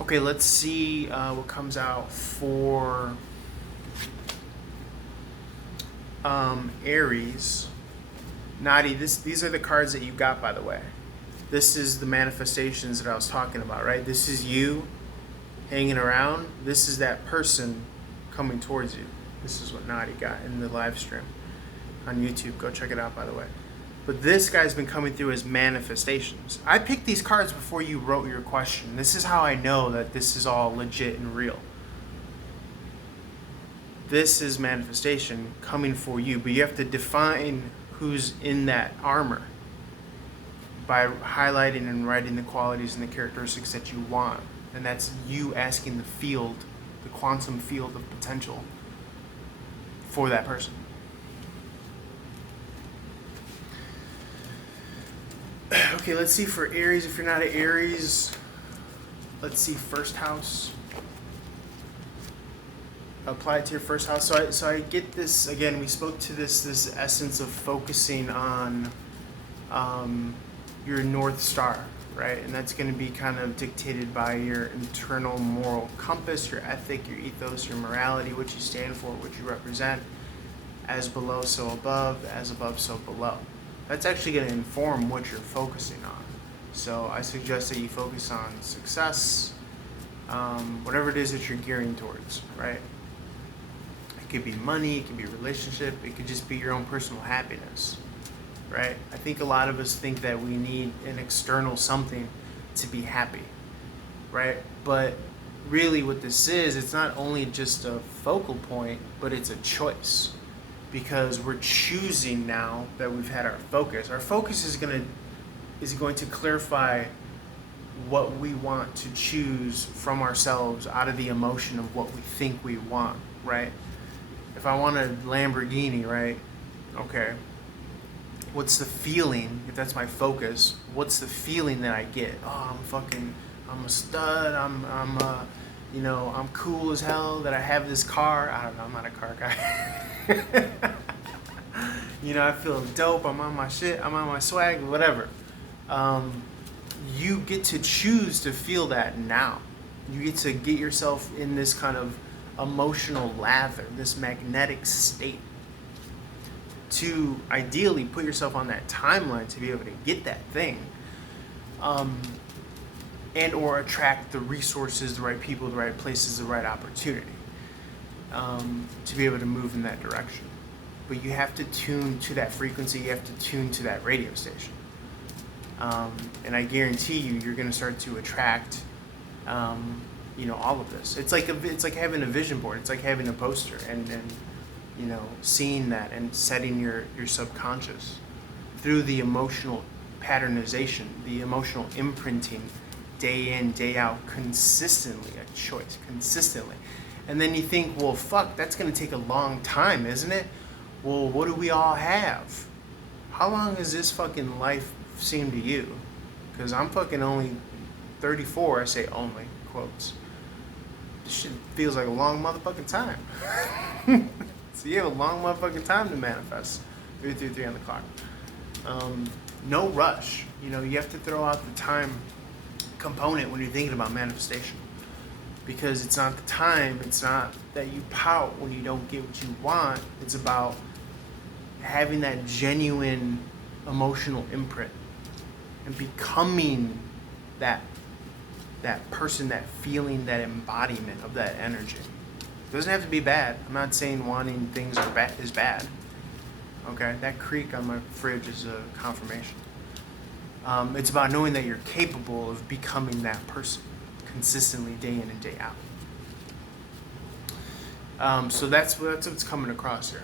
Okay, let's see what comes out for Aries. Nadi, these are the cards that you got, by the way. This is the manifestations that I was talking about, right? This is you hanging around. This is that person coming towards you. This is what Nadi got in the live stream on YouTube. Go check it out, by the way. But this guy's been coming through as manifestations. I picked these cards before you wrote your question. This is how I know that this is all legit and real. This is manifestation coming for you, but you have to define who's in that armor by highlighting and writing the qualities and the characteristics that you want. And that's you asking the field, the quantum field of potential for that person. Okay, let's see for Aries. If you're not an Aries, let's see first house. Apply it to your first house. So I get this again. We spoke to this essence of focusing on your North Star, right? And that's going to be kind of dictated by your internal moral compass, your ethic, your ethos, your morality, what you stand for, what you represent. As below, so above. As above, so below. That's actually going to inform what you're focusing on. So I suggest that you focus on success, whatever it is that you're gearing towards, right? It could be money, it could be a relationship, it could just be your own personal happiness, right? I think a lot of us think that we need an external something to be happy, right? But really what this is, it's not only just a focal point, but it's a choice. Because we're choosing now that we've had our focus. Our focus is going to clarify what we want to choose from ourselves out of the emotion of what we think we want, right? If I want a Lamborghini, right? Okay. What's the feeling, if that's my focus, what's the feeling that I get? Oh, I'm a stud, I'm cool as hell that I have this car. I don't know, I'm not a car guy. I feel dope, I'm on my shit, I'm on my swag, whatever. You get to choose to feel that now. You get to get yourself in this kind of emotional lather, this magnetic state, to ideally put yourself on that timeline to be able to get that thing, and or attract the resources, the right people, the right places, the right opportunity, to be able to move in that direction. But you have to tune to that frequency, you have to tune to that radio station, and I guarantee you're going to start to attract all of this. It's like having a vision board, it's like having a poster, and seeing that and setting your subconscious through the emotional patternization, the emotional imprinting, day in, day out, consistently, a choice, consistently. And then you think, well, fuck, that's going to take a long time, isn't it? Well, what do we all have? How long has this fucking life seemed to you? Because I'm fucking only 34, I say only, quotes. This shit feels like a long motherfucking time. So you have a long motherfucking time to manifest. 333 on the clock. No rush. You have to throw out the time component when you're thinking about manifestation. Because it's not the time, it's not that you pout when you don't get what you want. It's about having that genuine emotional imprint and becoming that person, that feeling, that embodiment of that energy. It doesn't have to be bad. I'm not saying wanting things is bad. Okay, that creak on my fridge is a confirmation. It's about knowing that you're capable of becoming that person consistently, day in and day out. So that's what's coming across here.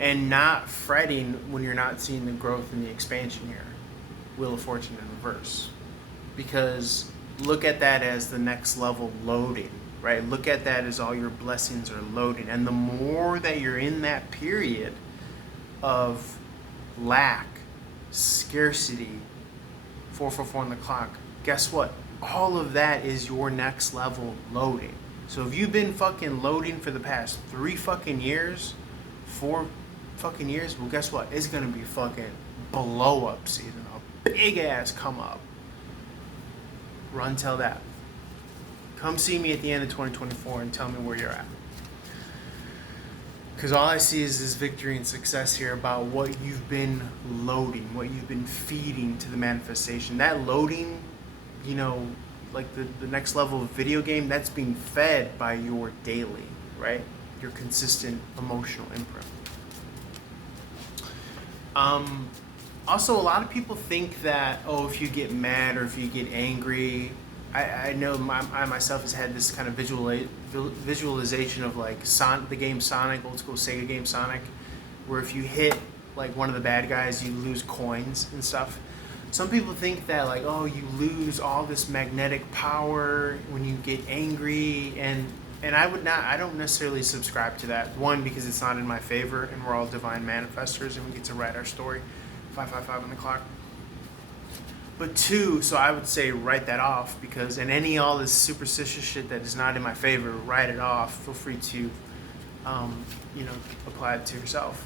And not fretting when you're not seeing the growth and the expansion here. Wheel of Fortune in reverse. Because look at that as the next level loading. Right? Look at that as all your blessings are loading. And the more that you're in that period of lack, scarcity, 444 on the clock, guess what? All of that is your next level loading. So if you've been fucking loading for the past 3 fucking years, 4 fucking years, well, guess what? It's going to be fucking blow up season. A big ass come up. Run, tell that. Come see me at the end of 2024 and tell me where you're at. Because all I see is this victory and success here about what you've been loading, what you've been feeding to the manifestation. That loading, you know, like the next level of video game, that's being fed by your daily, right? Your consistent emotional imprint. Also, a lot of people think that, oh, if you get mad or if you get angry, I know I myself has had this kind of visualization of like the game Sonic, old school Sega game Sonic, where if you hit like one of the bad guys, you lose coins and stuff. Some people think that like, oh, you lose all this magnetic power when you get angry, and I don't necessarily subscribe to that. One, because it's not in my favor, and we're all divine manifestors, and we get to write our story. 555 on the clock. But two, so I would say write that off, because all this superstitious shit that is not in my favor, write it off. Feel free to, apply it to yourself.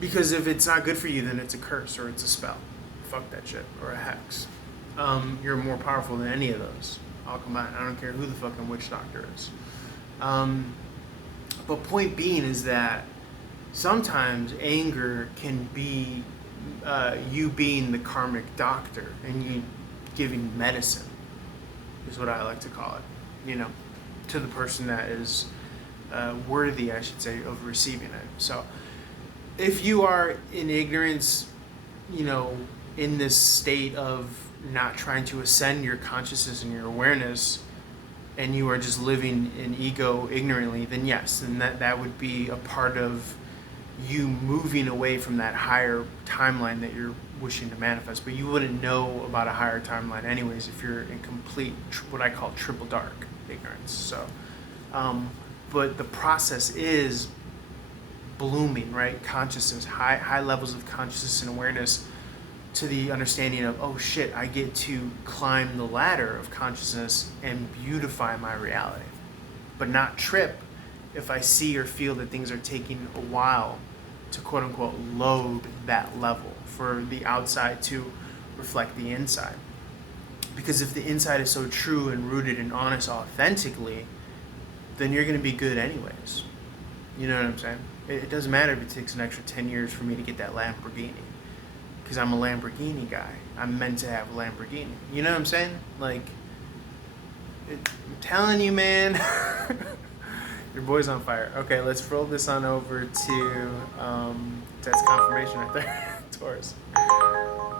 Because if it's not good for you, then it's a curse or it's a spell. Fuck that shit, or a hex. You're more powerful than any of those. All combined. I don't care who the fucking witch doctor is. But point being is that sometimes anger can be you being the karmic doctor and you giving medicine, is what I like to call it, to the person that is worthy, I should say, of receiving it. So if you are in ignorance, in this state of not trying to ascend your consciousness and your awareness, and you are just living in ego ignorantly, then yes, and that would be a part of you moving away from that higher timeline that you're wishing to manifest. But you wouldn't know about a higher timeline anyways if you're in complete, what I call triple dark ignorance. So, but the process is blooming, right? Consciousness, high levels of consciousness and awareness, to the understanding of, oh shit, I get to climb the ladder of consciousness and beautify my reality, but not trip if I see or feel that things are taking a while to quote unquote load that level for the outside to reflect the inside. Because if the inside is so true and rooted and honest authentically, then you're going to be good anyways. You know what I'm saying? It doesn't matter if it takes an extra 10 years for me to get that Lamborghini, because I'm a Lamborghini guy. I'm meant to have a Lamborghini. You know what I'm saying? Like, I'm telling you, man. Your boy's on fire. Okay, let's roll this on over to, that's confirmation right there. Taurus.